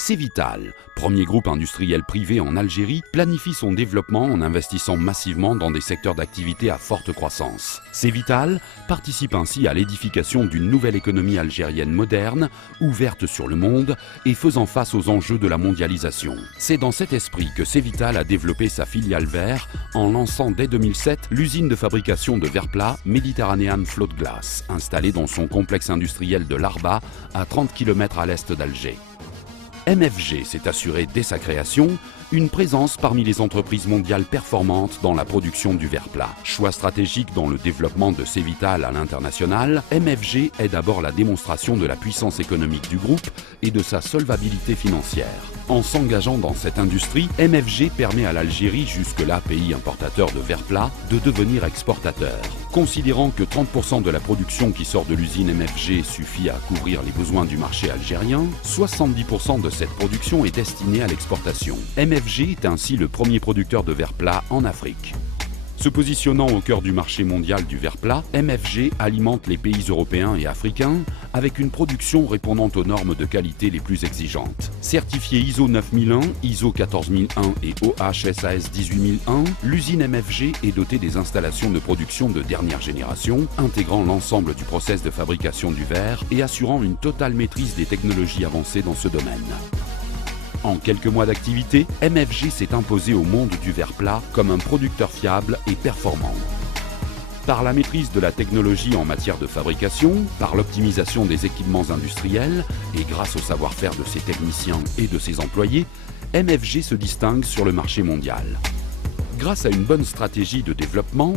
Cevital, premier groupe industriel privé en Algérie, planifie son développement en investissant massivement dans des secteurs d'activité à forte croissance. Cevital participe ainsi à l'édification d'une nouvelle économie algérienne moderne, ouverte sur le monde et faisant face aux enjeux de la mondialisation. C'est dans cet esprit que Cevital a développé sa filiale verre en lançant dès 2007 l'usine de fabrication de verre plat Mediterranean Float Glass, installée dans son complexe industriel de Larba, à 30 km à l'est d'Alger. MFG s'est assuré dès sa création une présence parmi les entreprises mondiales performantes dans la production du verre plat. Choix stratégique dans le développement de Cevital à l'international, MFG est d'abord la démonstration de la puissance économique du groupe et de sa solvabilité financière. En s'engageant dans cette industrie, MFG permet à l'Algérie, jusque-là pays importateur de verre plat, de devenir exportateur. Considérant que 30% de la production qui sort de l'usine MFG suffit à couvrir les besoins du marché algérien, 70% de cette production est destinée à l'exportation. MFG est ainsi le premier producteur de verre plat en Afrique. Se positionnant au cœur du marché mondial du verre plat, MFG alimente les pays européens et africains avec une production répondant aux normes de qualité les plus exigeantes. Certifiée ISO 9001, ISO 14001 et OHSAS 18001, l'usine MFG est dotée des installations de production de dernière génération, intégrant l'ensemble du process de fabrication du verre et assurant une totale maîtrise des technologies avancées dans ce domaine. En quelques mois d'activité, MFG s'est imposé au monde du verre plat comme un producteur fiable et performant. Par la maîtrise de la technologie en matière de fabrication, par l'optimisation des équipements industriels et grâce au savoir-faire de ses techniciens et de ses employés, MFG se distingue sur le marché mondial. Grâce à une bonne stratégie de développement,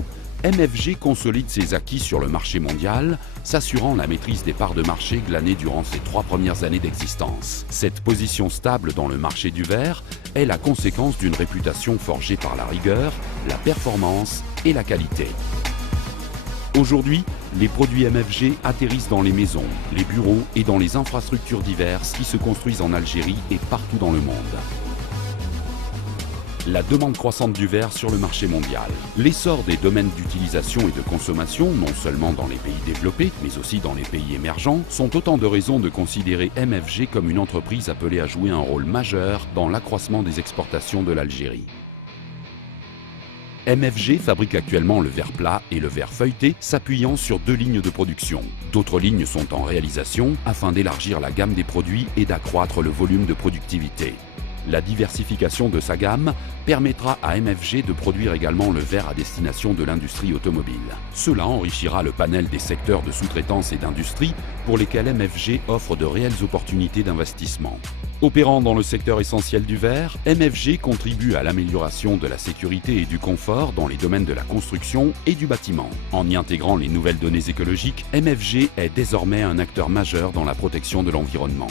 MFG consolide ses acquis sur le marché mondial, s'assurant la maîtrise des parts de marché glanées durant ses 3 premières années d'existence. Cette position stable dans le marché du verre est la conséquence d'une réputation forgée par la rigueur, la performance et la qualité. Aujourd'hui, les produits MFG atterrissent dans les maisons, les bureaux et dans les infrastructures diverses qui se construisent en Algérie et partout dans le monde. La demande croissante du verre sur le marché mondial. L'essor des domaines d'utilisation et de consommation, non seulement dans les pays développés, mais aussi dans les pays émergents, sont autant de raisons de considérer MFG comme une entreprise appelée à jouer un rôle majeur dans l'accroissement des exportations de l'Algérie. MFG fabrique actuellement le verre plat et le verre feuilleté, s'appuyant sur 2 lignes de production. D'autres lignes sont en réalisation afin d'élargir la gamme des produits et d'accroître le volume de productivité. La diversification de sa gamme permettra à MFG de produire également le verre à destination de l'industrie automobile. Cela enrichira le panel des secteurs de sous-traitance et d'industrie pour lesquels MFG offre de réelles opportunités d'investissement. Opérant dans le secteur essentiel du verre, MFG contribue à l'amélioration de la sécurité et du confort dans les domaines de la construction et du bâtiment. En y intégrant les nouvelles données écologiques, MFG est désormais un acteur majeur dans la protection de l'environnement.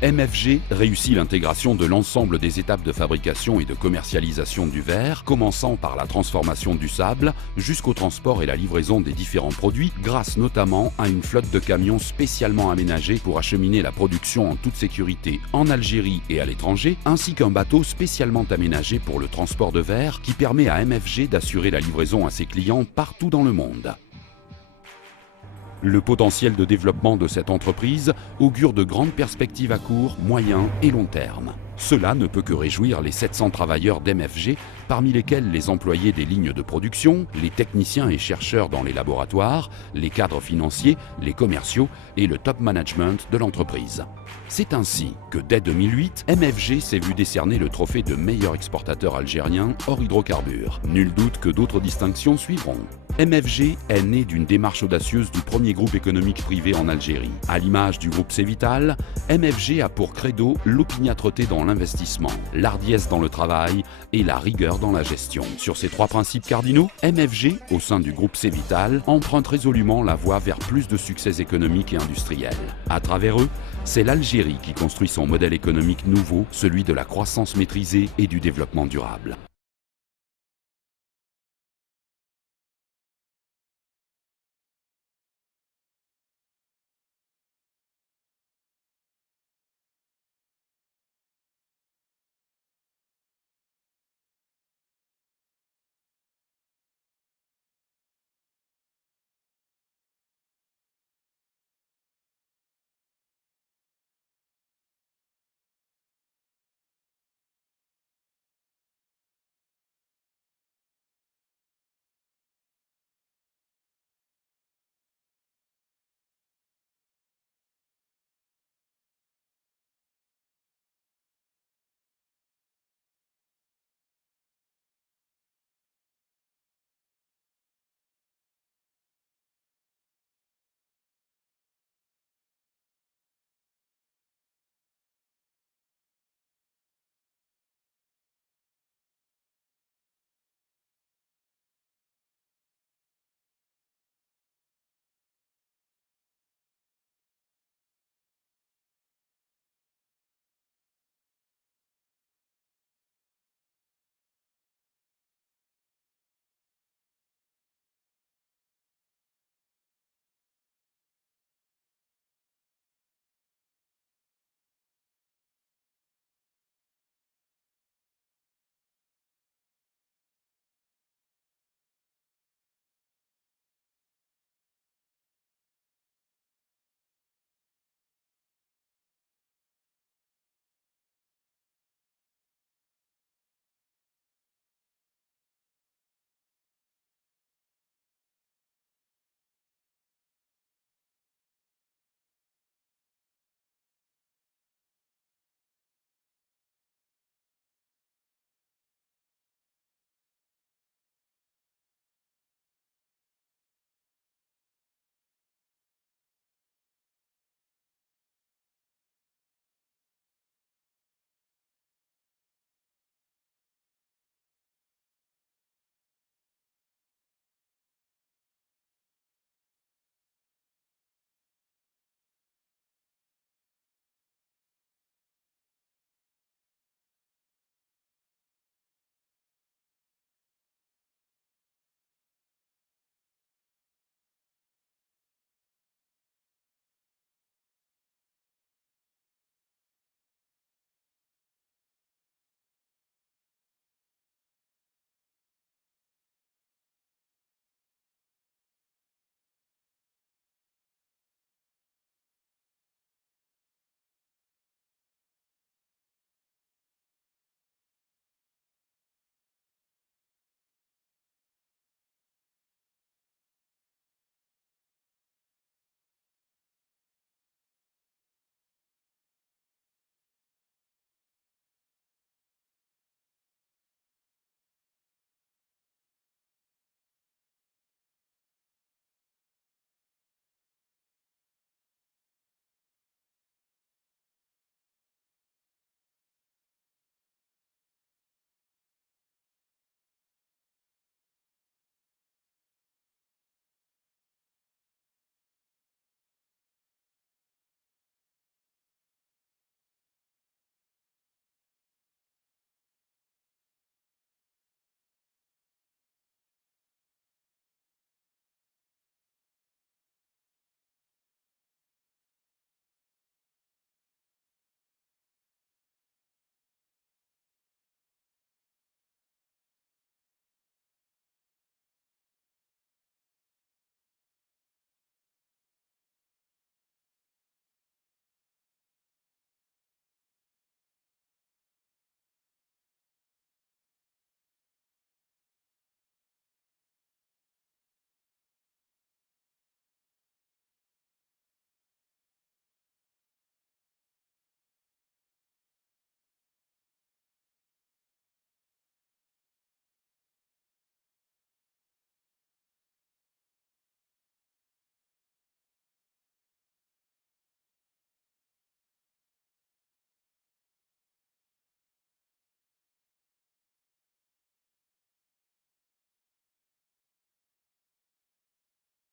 MFG réussit l'intégration de l'ensemble des étapes de fabrication et de commercialisation du verre, commençant par la transformation du sable jusqu'au transport et la livraison des différents produits, grâce notamment à une flotte de camions spécialement aménagés pour acheminer la production en toute sécurité en Algérie et à l'étranger, ainsi qu'un bateau spécialement aménagé pour le transport de verre qui permet à MFG d'assurer la livraison à ses clients partout dans le monde. Le potentiel de développement de cette entreprise augure de grandes perspectives à court, moyen et long terme. Cela ne peut que réjouir les 700 travailleurs d'MFG, parmi lesquels les employés des lignes de production, les techniciens et chercheurs dans les laboratoires, les cadres financiers, les commerciaux et le top management de l'entreprise. C'est ainsi que dès 2008, MFG s'est vu décerner le trophée de meilleur exportateur algérien hors hydrocarbures. Nul doute que d'autres distinctions suivront. MFG est né d'une démarche audacieuse du premier groupe économique privé en Algérie. À l'image du groupe Cevital, MFG a pour credo l'opiniâtreté dans l'investissement, l'ardiesse dans le travail et la rigueur dans la gestion. Sur ces 3 principes cardinaux, MFG, au sein du groupe Cevital, emprunte résolument la voie vers plus de succès économiques et industriels. À travers eux, c'est l'Algérie qui construit son modèle économique nouveau, celui de la croissance maîtrisée et du développement durable.